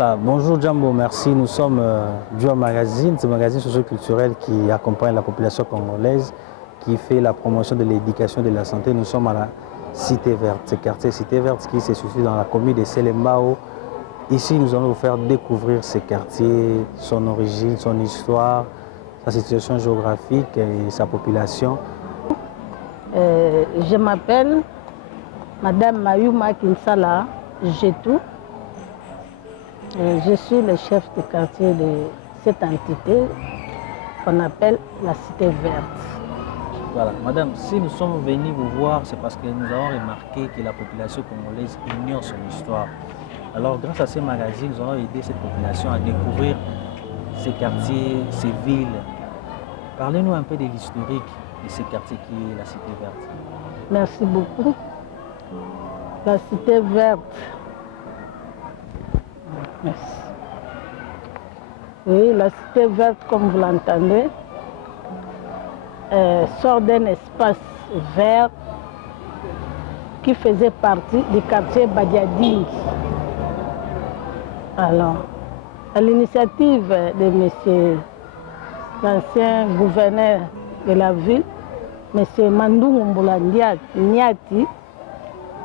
Voilà, bonjour Djambo, merci. Nous sommes du magazine, c'est un magazine socio-culturel qui accompagne la population congolaise, qui fait la promotion de l'éducation et de la santé. Nous sommes à la Cité Verte, ce quartier Cité Verte qui se situe dans la commune de Selembao. Ici, nous allons vous faire découvrir ce quartier, son origine, son histoire, sa situation géographique et sa population. Je m'appelle Madame Mayuma Kinsala Jetou. Je suis le chef de quartier de cette entité qu'on appelle la Cité Verte. Voilà, madame, si nous sommes venus vous voir, c'est parce que nous avons remarqué que la population congolaise ignore son histoire. Alors, grâce à ces magazines, nous allons aider cette population à découvrir ces quartiers, ces villes. Parlez-nous un peu de l'historique de ce quartier qui est la Cité Verte. Merci beaucoup. La Cité Verte. Merci. Oui, la Cité Verte, comme vous l'entendez, sort d'un espace vert qui faisait partie du quartier Badiading. Alors, à l'initiative de M. l'ancien gouverneur de la ville, M. Mandou Mboula Niati,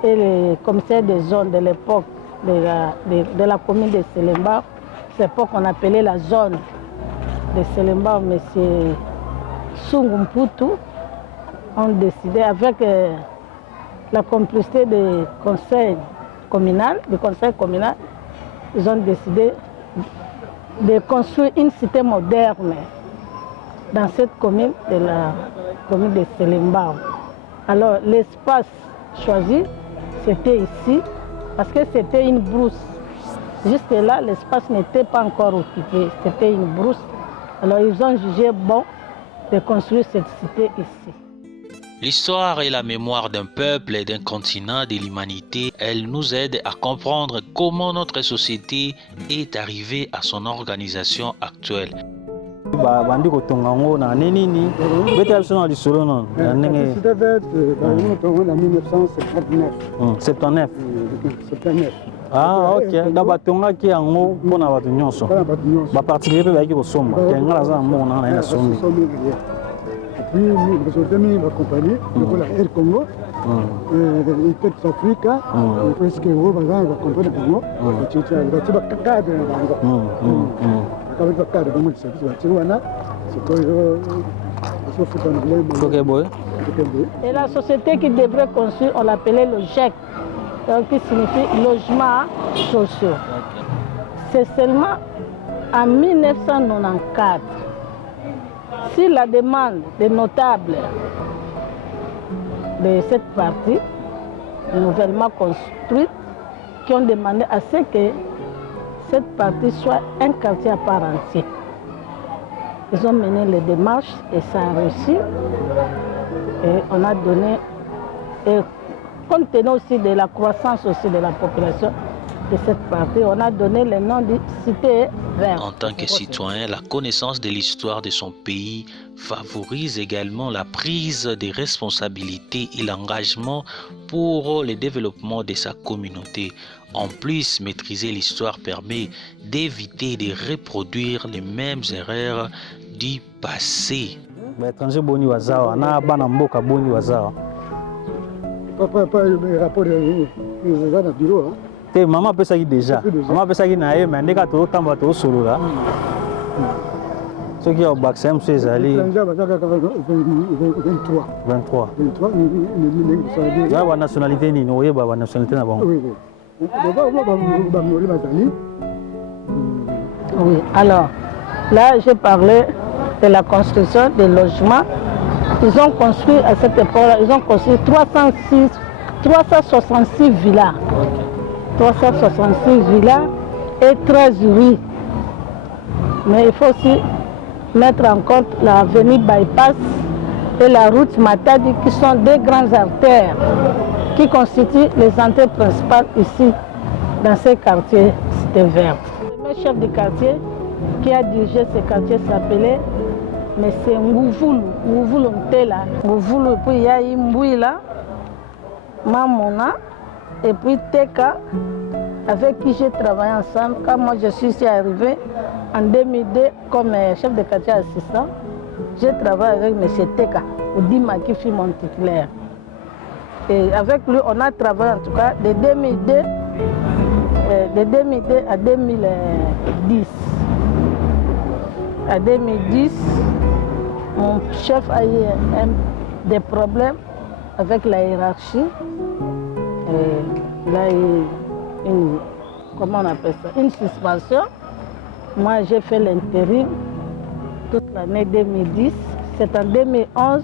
et le commissaire des zones de l'époque de la commune de Selembao, c'est l'époque qu'on appelait la zone de Selembao, M. Sungumputu, ont décidé avec la complicité du conseil communal, ils ont décidé de construire une cité moderne dans cette commune de la commune de Selembao. Alors l'espace choisi, c'était ici, parce que c'était une brousse. Jusque là, l'espace n'était pas encore occupé, c'était une brousse. Alors ils ont jugé bon de construire cette cité ici. L'histoire est la mémoire d'un peuple et d'un continent de l'humanité. Elle nous aide à comprendre comment notre société est arrivée à son organisation actuelle. Bandi kotonga ngo na nini beta biso na lisolo non ndenge Cité Verte en 1979. 79. Ah ok, da batonga ki yango mpona bato nyonso ba particulier pe bayaki kosomba kenga naza na mbongo na na sombi. Et puis nous avons mis la compagnie de la Air Congo et Tête Africa parce que vous avez la compagnie de Congo et tu as un cadre avec le cadre de mon service tu vois là c'est et la société qui devrait construire, on l'appelait le GEC, donc qui signifie logement sociaux. C'est seulement en 1994, si la demande des notables de cette partie, nouvellement construite, qui ont demandé à ce que cette partie soit un quartier à part entière. Ils ont mené les démarches et ça a réussi. Et on a donné, et compte tenu aussi de la croissance aussi de la population de cette partie, on a donné le nom de Cité Verte. En tant que citoyen, la connaissance de l'histoire de son pays favorise également la prise de responsabilités et l'engagement pour le développement de sa communauté. En plus, maîtriser l'histoire permet d'éviter de reproduire les mêmes erreurs du passé. Étranger boni wazawa na bana mboka boni wazawa. Pas le rapport de na bureau. Te maman pesaki déjà. Maman pesaki na ye mais ndeka to tamba to solola. Ce qui est au bac c'est monsieur Zali. 23. 23. 23. Il y a une nationalité ni no yeba ba nationalité na bon. Oui, alors là j'ai parlé de la construction des logements. Ils ont construit à cette époque-là, ils ont construit 366 villas. 366 villas et 13 rues. Mais il faut aussi mettre en compte l'avenue Bypass et la route Matadi qui sont deux grandes artères qui constituent les entrées principales ici dans ces quartiers Cité Verte. Le chef du quartier qui a dirigé ce quartier s'appelait M. Ngouvulu Ntela. Ngouvulu, et puis il y a Mbouila, Mamona, et puis Teka, avec qui j'ai travaillé ensemble. Quand moi je suis ici arrivé en 2002 comme chef de quartier assistant, j'ai travaillé avec M. Teka, Oudima qui fut mon titulaire. Et avec lui, on a travaillé en tout cas de 2002 à 2010. À 2010, mon chef a eu des problèmes avec la hiérarchie. Il a eu comment on appelle ça, une suspension. Moi, j'ai fait l'intérim toute l'année 2010. C'est en 2011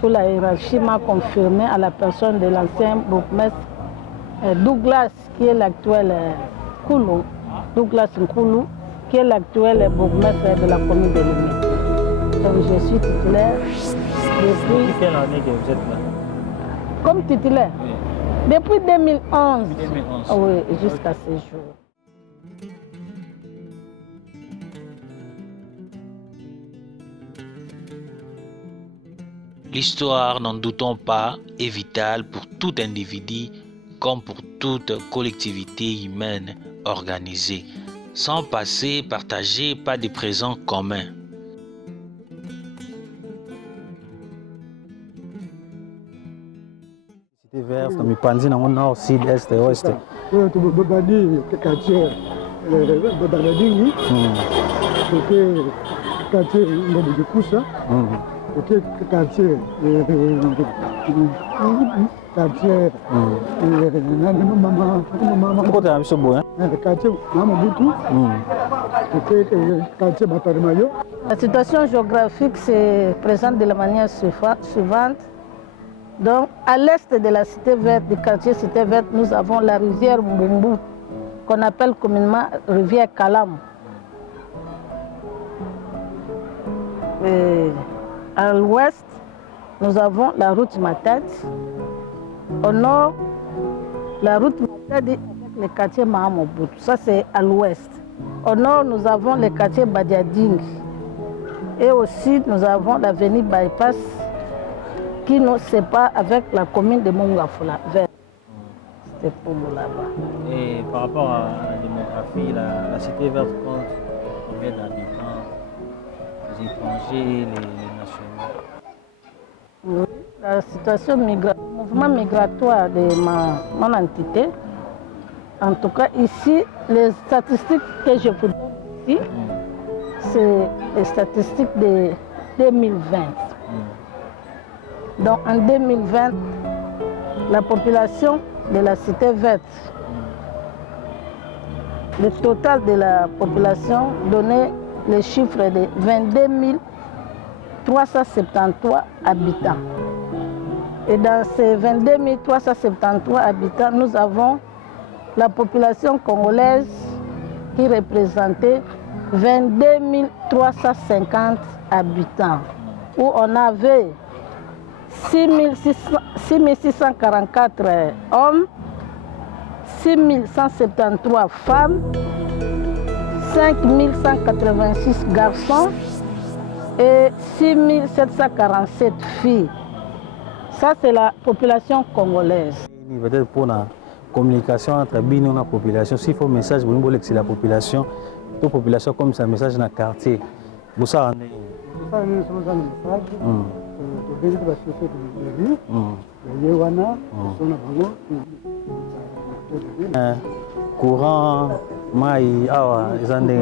que la hiérarchie m'a confirmé à la personne de l'ancien bourgmestre Douglas, qui est l'actuel Koulou, Douglas Nkoulou, qui est l'actuel bourgmestre de la commune de Limé. Donc je suis titulaire depuis... Quelle année que vous êtes là? Comme titulaire? Oui. Depuis 2011. 2011. Oui, jusqu'à ce jour. L'histoire, n'en doutons pas, est vitale pour tout individu comme pour toute collectivité humaine organisée, sans passer partagée par des présents communs. Cité verte, Mipanzi, dans le nord, sud, est et ouest. Babadi, quartier Babadingi, c'était quartier Mbobikoussa, c'était quartier La situation géographique se présente de la manière suivante. Donc, à l'est de la cité verte, du quartier cité verte, nous avons la rivière Mbumbu, qu'on appelle communément rivière Kalam. Et à l'ouest, nous avons la route Matad. Au nord, la route Matad avec le quartier Mahamobout. Ça, c'est à l'ouest. Au nord, nous avons le quartier Badiading. Et au sud, nous avons l'avenue Bypass qui nous sépare avec la commune de Mongafula. C'était pour nous là-bas. Et par rapport à la démographie, la cité verte compte combien d'habitants, les étrangers, les nationaux? Oui, la situation mouvement migratoire de mon entité, en tout cas ici, les statistiques que je vous donne ici, c'est les statistiques de 2020. Donc en 2020, la population de la cité verte, le total de la population donnait le chiffre de 22 373 habitants. Et dans ces 22 373 habitants, nous avons la population congolaise qui représentait 22 350 habitants, où on avait 6 644 hommes, 6 173 femmes, 5 186 garçons et 6 747 filles. Ça, c'est la population congolaise. Peut-être pour la communication entre Bino et la population, s'il faut un message pour la population, toute population comme ça, un message dans le quartier. Vous savez, courant, maï, awa, ils ont des...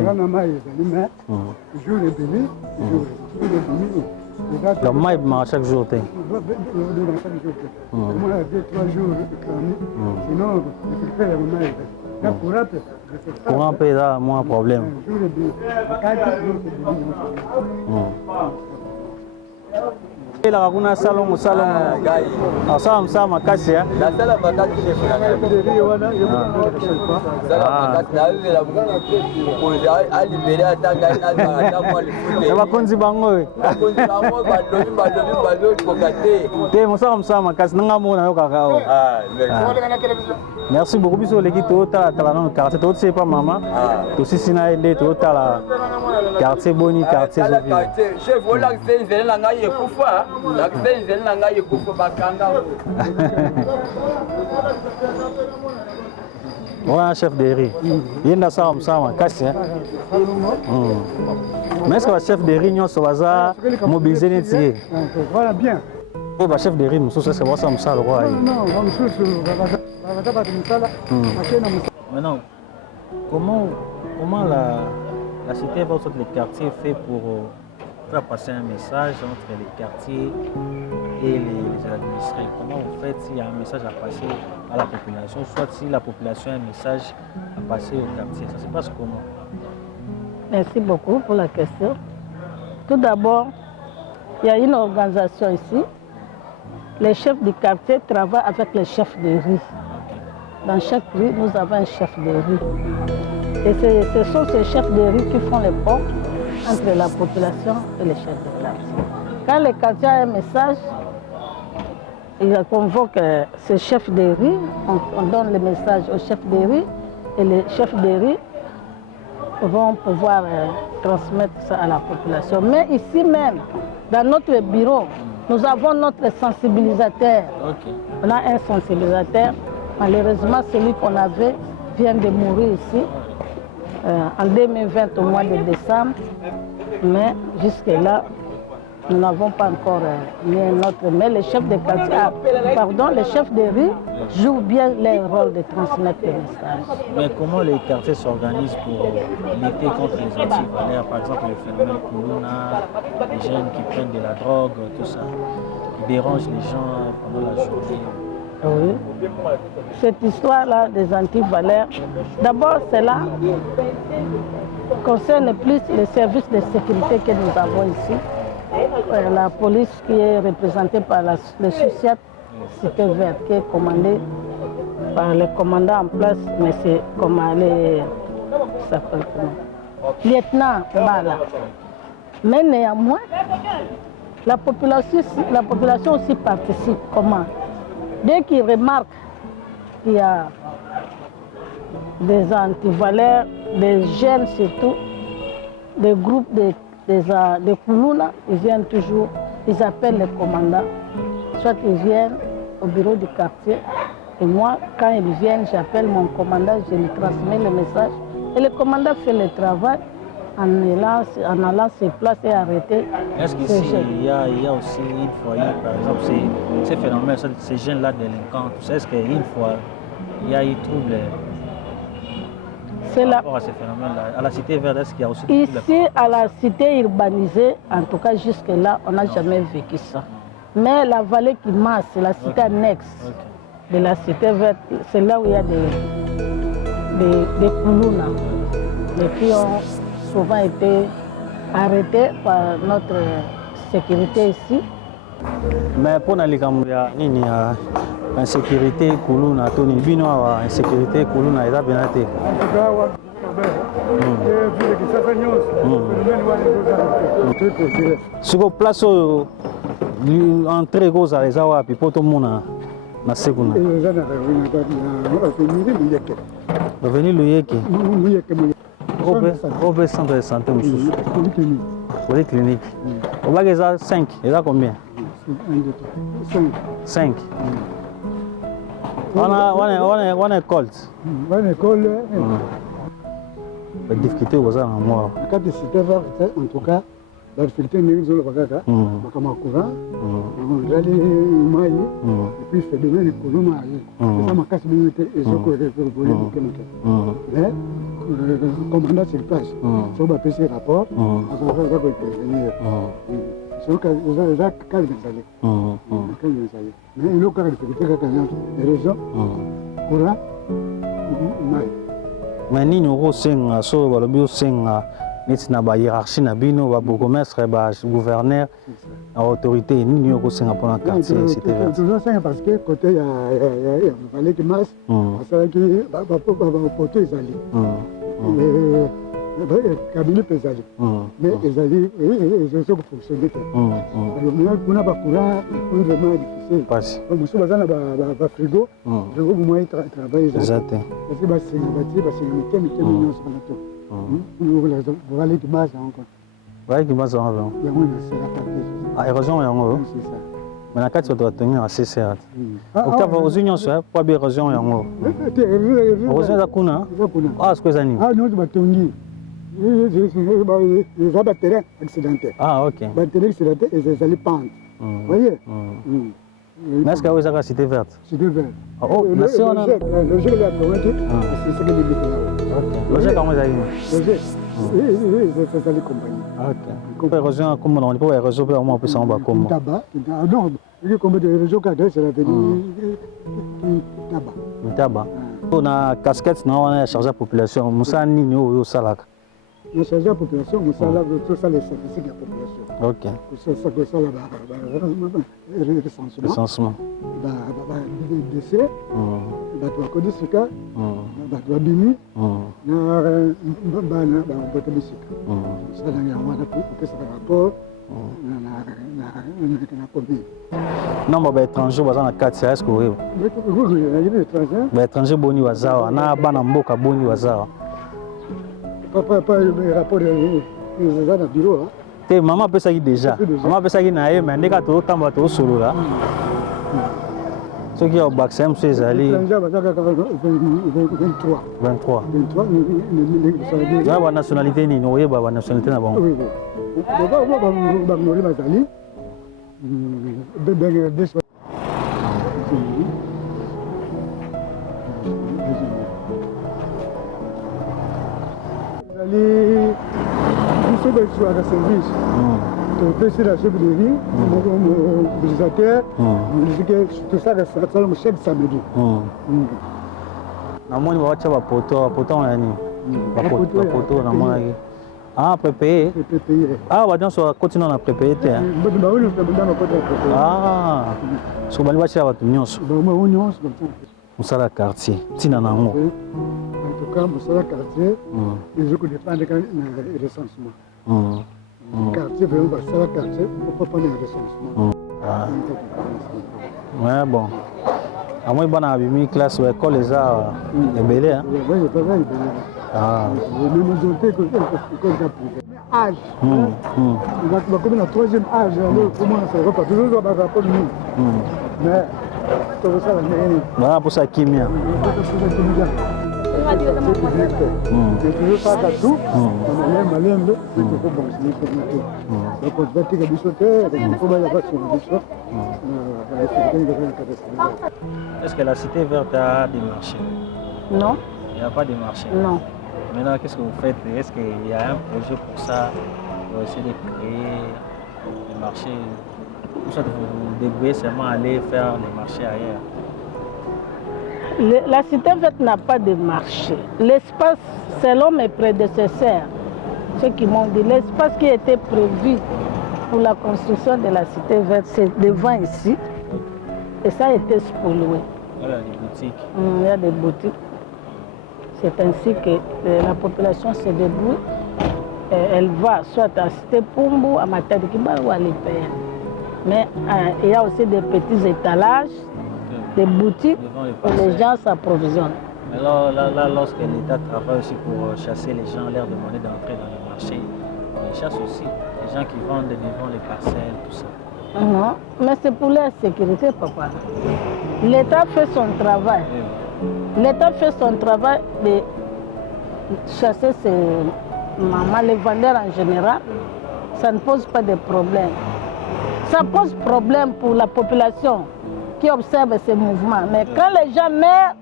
Le maï marche chaque jour. Courant peut être moins problème. Il a un salon, salon. Ah, ça, ça, ma casse, hein. La salle ma casse, chef. Merci beaucoup. Bisous l'équipe Toyota, talent quartier Toyota c'est pas maman. Aussi sina aidé Toyota la quartier Boni quartier. Chef, voilà que c'est la ngaye kufa. La c'est la ngaye kufa bakanga. un chef de riz. Il y a ça casse. Mais est-ce que le chef de riz va mobiliser les tiers? Voilà bien. Oui, le chef de riz, c'est ça, le roi. Non, maintenant, comment la cité va les quartiers fait pour faire passer un message entre les quartiers et les administrés? Comment vous faites s'il y a un message à passer à la population, soit si la population a un message à passer au quartier? Ça se passe comment? Merci beaucoup pour la question. Tout d'abord, il y a une organisation ici. Les chefs du quartier travaillent avec les chefs de rue. Dans chaque rue, nous avons un chef de rue. Et ce sont ces chefs de rue qui font les ponts entre la population et les chefs de quartier. Quand le quartier a un message, il convoque ces chefs de rue, on donne le message aux chefs de rue et les chefs de rue vont pouvoir transmettre ça à la population. Mais ici même, dans notre bureau, nous avons notre sensibilisateur. Okay. On a un sensibilisateur. Malheureusement, celui qu'on avait vient de mourir ici en 2020 au mois de décembre. Mais jusque-là, nous n'avons pas encore mis un autre. Mais les chefs de quartier, les chefs de rue jouent bien leur rôle de transmettre les messages. Mais comment les quartiers s'organisent pour lutter contre les antivalaires? Par exemple, le phénomène Kuluna, les jeunes qui prennent de la drogue, tout ça, qui dérangent les gens pendant la journée. Oui. Cette histoire-là des antivalaires, d'abord, cela concerne plus les services de sécurité que nous avons ici. La police qui est représentée par le SUCIAT Cité Verte, qui est commandée par le commandant en place, mais c'est lieutenant Bala. Mais néanmoins, la population aussi participe. Comment? Dès qu'ils remarquent qu'il y a des antivaleurs, des jeunes surtout, des groupes de Kuluna, ils viennent toujours, ils appellent les commandants. Soit ils viennent au bureau du quartier, et moi, quand ils viennent, j'appelle mon commandant, je lui transmets le message, et le commandant fait le travail en allant sur place et arrêter. Est-ce qu'ici, il y a aussi une foyer, par exemple, ces phénomènes, ces jeunes-là délinquants, est-ce qu'une fois, il y a eu trouble par rapport à ces phénomènes-là? À la cité verte, est-ce qu'il y a aussi des troubles? Ici, à la cité urbanisée, en tout cas jusque-là, on n'a jamais vécu ça. Mais la vallée qui masse, c'est la cité annexe de la cité verte, c'est là où il y a des Kuluna. Et puis ont souvent été arrêtés par notre sécurité ici. Mais pour les insécurité Kuluna, Tony Bino, insécurité Kuluna, il a bien été. Sur place, entrée gauche à les awa, puis pour tout le monde, na seconde. Revenu le yeki. Au centre de santé, pour les cliniques. Au bas, il y a 5. Il y a combien? 5. On a école. On école. La difficulté aux gens en moi. Quand tu cités en tout cas, la difficulté n'est pas là. Comme courant, on a les mailles, et puis c'est devenu les colons. Ça m'a cassé les minutes et je peux mais le commandant sur place, si on va passer le rapport, on va intervenir. C'est le cas de Jacques Calvin-Salé. Mais il y a encore des difficultés quand les régions, courant, maille. Mais ni nous ressentent sur le bio senga neti ba hiérarchie na bino ba bourgmestre ba gouverneur à autorité ni nous ressentent pour un quartier c'était vrai. Toujours ça parce que côté il y a fallait que masse ça qui va porter les alliés. Le cabinet peut aller. Mais les alliés ils sont fonctionner. Alors on a pas courant, on est vraiment difficile. Parce que nous sommes dans ba frigo, je veux moins travailler. Exact. Parce que c'est vous allez du mal encore. Ouais, qui m'a dit Il y a moins de c'est la partie. Ah, heureusement, il y a un c'est ça. Mais la carte doit tenir assez serré. Octave aux unions, pas bien érosion et en haut. Érosion est à Kuna. Ah, ce que ça n'y Ah, non, tu vas tenir. Les terrain accidenté. Ah, ok. Les terrain accidenté et les allées pentes. Vous voyez? Mais est-ce que vous avez la cité verte? Cité verte. Oh, merci, on a. Le jeu, il a trouvé. C'est ce que les là. Le jeu, comment vous avez? Le jeu. C'est ça les compagnies. Ok. Érosion, comment on dit pas érosion, au moins on peut s'en battre comment? Tabac. Non, le combat de l'érosion, c'est la venue. Tabac. Le tabac. On a casquette, on a chargé la population. Moussa Nino au Salak. On a chargé la population, Moussa là, tout ça les statistiques de la population. Ok. C'est ça là, recensement. Décès, tu as connu ce cas, tu as bini, tu as rapport. Non, mais étranger, on a 4 est-ce que oui? Étranger, boni wazawa, na bana mboka boni wazawa. Pas le rapport de bureau. Maman peut ça déjà. Maman peut ça qui n'a mais n'est qu'à tout temps bateau solo là. Ceux qui ont baccé, c'est allé. 23. 23. Il y a une nationalité, il y a une nationalité là-bas. Oui. Sur la service, tu fais la chef de vie, mon visitateur, tout ça, c'est le chef samedi. Namoni wacha bapoto yani. Bapoto namoni. Ah, prépayé. Ah, on va continuer à préparer. Ah, so bali wacha batu nyonso. Musala quartier, tina nango. En tout cas, Musala quartier, ils ont défendu le recensement. Quartier, vraiment, Musala quartier, on ne peut pas prendre le recensement. Ouais, bon. À moi, il y a une classe où l'école est belé. Oui, c'est pas vrai. Ah. Le majorité que âge. Il va comme le troisième âge, comment ça va pas toujours avoir rapport de nous. Mais tout ça, voilà pour ça qui mien. C'est toujours pas tout. On est malin, c'est pour bon, c'est donc on va tirer du sauter, on va y avoir sur le bichot. Est-ce que la cité verte a des marchés? Non. Il n'y a pas de marché. Non. Maintenant, qu'est-ce que vous faites? Est-ce qu'il y a un projet pour ça? Pour essayer de créer des marchés? Ou soit vous débrouillez seulement à aller faire les marchés ailleurs? La cité verte n'a pas de marché. L'espace, selon mes prédécesseurs, ceux qui m'ont dit, l'espace qui était prévu pour la construction de la cité verte, c'est devant ici. Et ça a été spolié. Il y a des boutiques. Il y a des boutiques. C'est ainsi que la population se débrouille. Elle va soit à Cité Pumbu, à Matadikiba ou à l'IPN. Mais il y a aussi des petits étalages, des boutiques où les gens s'approvisionnent. Mais là, lorsque l'État travaille aussi pour chasser les gens, leur demander d'entrer dans le marché, ils chassent aussi les gens qui vendent devant les parcelles, tout ça. Non, mais c'est pour la sécurité, papa. L'État fait son travail. L'État fait son travail de chasser ses mamans, les vendeurs en général. Ça ne pose pas de problème. Ça pose problème pour la population qui observe ces mouvements. Mais quand les gens meurent,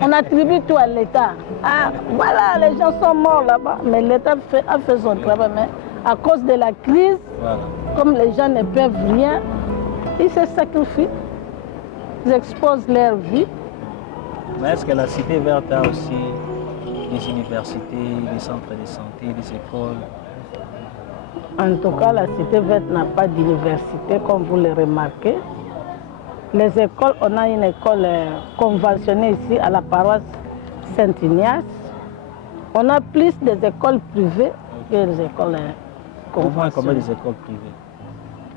on attribue tout à l'État. Ah, voilà, les gens sont morts là-bas. Mais l'État a fait son travail. Mais à cause de la crise, comme les gens ne peuvent rien, ils se sacrifient. Ils exposent leur vie. Mais est-ce que la cité verte a aussi des universités, des centres de santé, des écoles? En tout cas, la cité verte n'a pas d'université, comme vous le remarquez. Les écoles, on a une école conventionnée ici à la paroisse Saint-Ignace. On a plus des écoles privées que les écoles conventionnelles. Combien des écoles privées?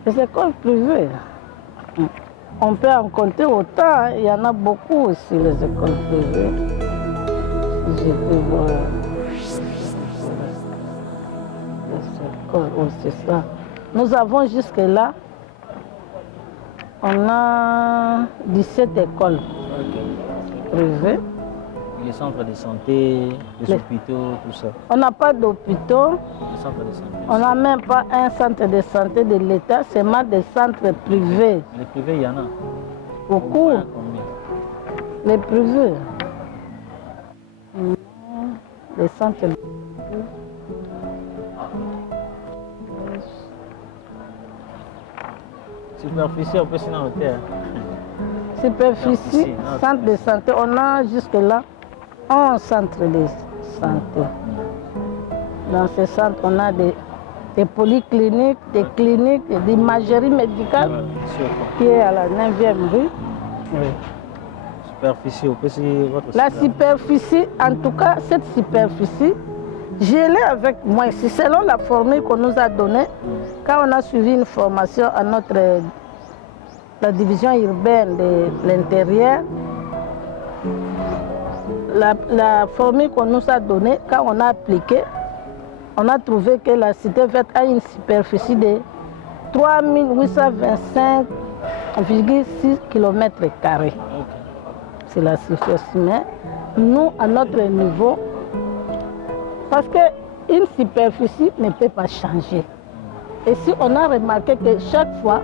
Les écoles privées, on peut en compter autant. Il y en a beaucoup aussi, les écoles privées. Si je peux voir les écoles, c'est ça. Nous avons jusque-là On a 17 écoles privées. Les centres de santé, les hôpitaux, tout ça. On n'a pas d'hôpitaux. Les centres de santé. On n'a même pas un centre de santé de l'État, c'est seulement des centres privés. Les privés, il y en a. Beaucoup. Les privés. Les centres. Superficie, on peut s'y noter. Superficie, centre de santé, on a jusque-là 11 centres de santé. Dans ces centres, on a des polycliniques, des cliniques, des imageries médicales qui est à la 9e rue. Oui. Superficie, on peut s'y votre. La superficie, en tout cas, cette superficie, je l'ai avec moi ici. Selon la formule qu'on nous a donnée, quand on a suivi une formation à la division urbaine de l'intérieur, la formule qu'on nous a donnée, quand on a appliqué, on a trouvé que la cité verte a une superficie de 3825,6 km². C'est la superficie. Mais nous, à notre niveau, parce qu'une superficie ne peut pas changer. Et si on a remarqué que chaque fois,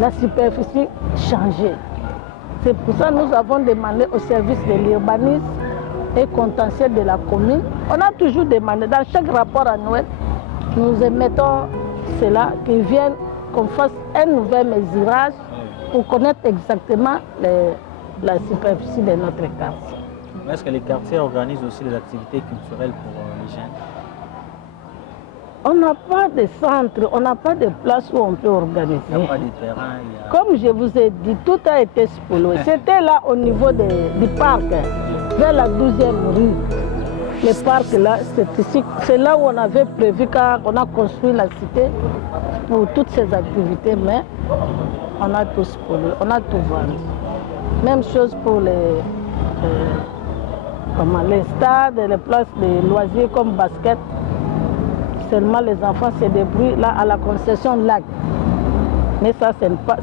la superficie changeait. C'est pour ça que nous avons demandé au service de l'urbanisme et contentieux de la commune. On a toujours demandé, dans chaque rapport annuel, nous émettons cela, qu'ils viennent, qu'on fasse un nouvel mesurage pour connaître exactement la superficie de notre quartier. Est-ce que les quartiers organisent aussi des activités culturelles pour les jeunes? On n'a pas de centre, on n'a pas de place où on peut organiser. Il n'y a pas de terrain. Comme je vous ai dit, tout a été spolié. C'était là au niveau du parc, vers la 12e rue. Le parc là, c'est là où on avait prévu quand on a construit la cité pour toutes ces activités, mais on a tout spolié, on a tout vendu. Même chose pour les stades, les places de loisirs comme basket. Seulement les enfants se débrouillent là à la concession lac. Mais ça,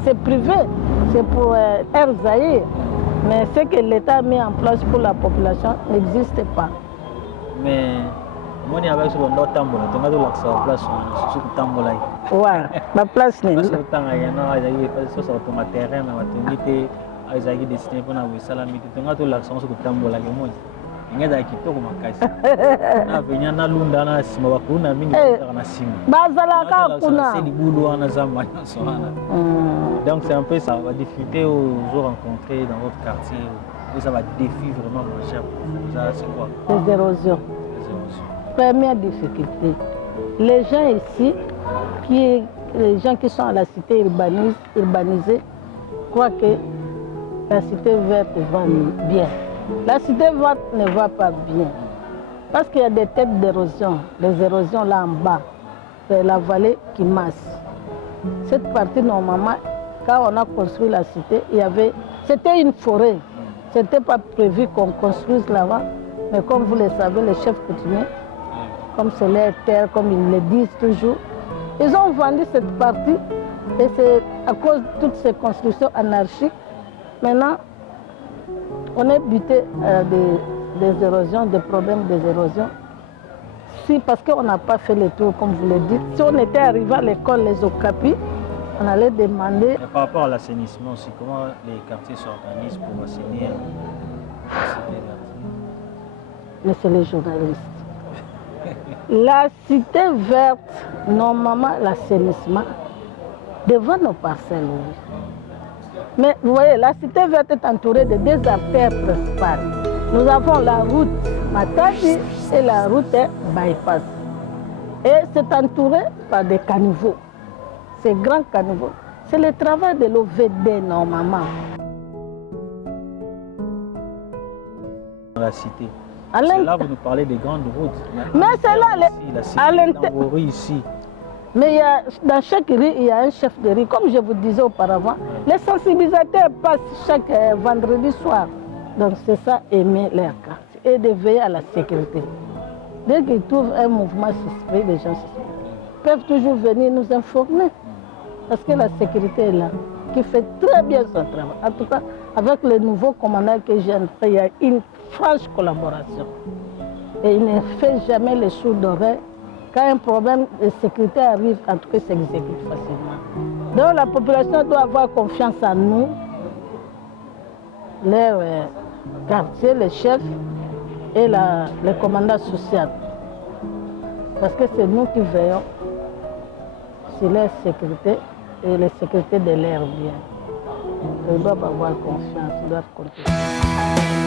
c'est privé, c'est pour Air Zaïre. Mais ce que l'État a mis en place pour la population n'existe pas. Mais moi, je avec ce qu'on doit tambola, tu as de l'accès à la place, je suis tambola. Ouais, la place n'est pas. Parce que le temps, il y en a, il y a un terrain, mais il y a des destinées pour nous, salamité, tu as de l'accès à la tambola. Ngeza kitoko makasi na venya na lunda na sima bakuna mingi na sima bazalaka kuna c'est libulu ana zamba sona. Donc c'est un peu ça, la difficulté aux rencontrés dans votre quartier, ça va défi vraiment majeur. Ça c'est quoi? Les érosions. Première difficulté. Les gens ici les gens qui sont à la cité urbanisée croient que la cité verte va bien. La cité verte ne va pas bien parce qu'il y a des têtes d'érosion, les érosions là en bas, c'est la vallée qui masse. Cette partie normalement, quand on a construit la cité, c'était une forêt. C'était pas prévu qu'on construise là-bas, mais comme vous le savez, les chefs coutumiers, comme c'est leur terre, comme ils le disent toujours, ils ont vendu cette partie et c'est à cause de toutes ces constructions anarchiques. Maintenant, on est buté des érosions, des problèmes des érosions. Si, parce qu'on n'a pas fait le tour, comme vous le dites. Si on était arrivé à l'école Les Okapis, on allait demander... Et par rapport à l'assainissement aussi, comment les quartiers s'organisent pour assainir la cité verte? Mais c'est les journalistes. La cité verte, normalement, l'assainissement, devant nos parcelles, oui. Mais vous voyez, la cité verte est entourée de deux artères principales. Nous avons la route Matadi et la route Bypass. Et c'est entouré par des caniveaux. Ces grands caniveaux, c'est le travail de l'OVD normalement. Dans la cité. C'est là vous nous parlez des grandes routes. Mais c'est là, la cité ici. Mais dans chaque rue, il y a un chef de rue. Comme je vous disais auparavant, les sensibilisateurs passent chaque vendredi soir. Donc c'est ça, aimer leur quartier et de veiller à la sécurité. Dès qu'ils trouvent un mouvement suspect, les gens suspects peuvent toujours venir nous informer. Parce que la sécurité est là. qui fait très bien son travail. En tout cas, avec le nouveau commandant que j'ai entré, il y a une franche collaboration. Et il ne fait jamais les sourds d'oreille. Quand un problème de sécurité arrive, en tout cas, ça s'exécute facilement. Donc la population doit avoir confiance en nous, les quartiers, les chefs et le commandant social. Parce que c'est nous qui veillons sur leur sécurité et la sécurité de leurs biens. Ils doivent avoir confiance, ils doivent compter.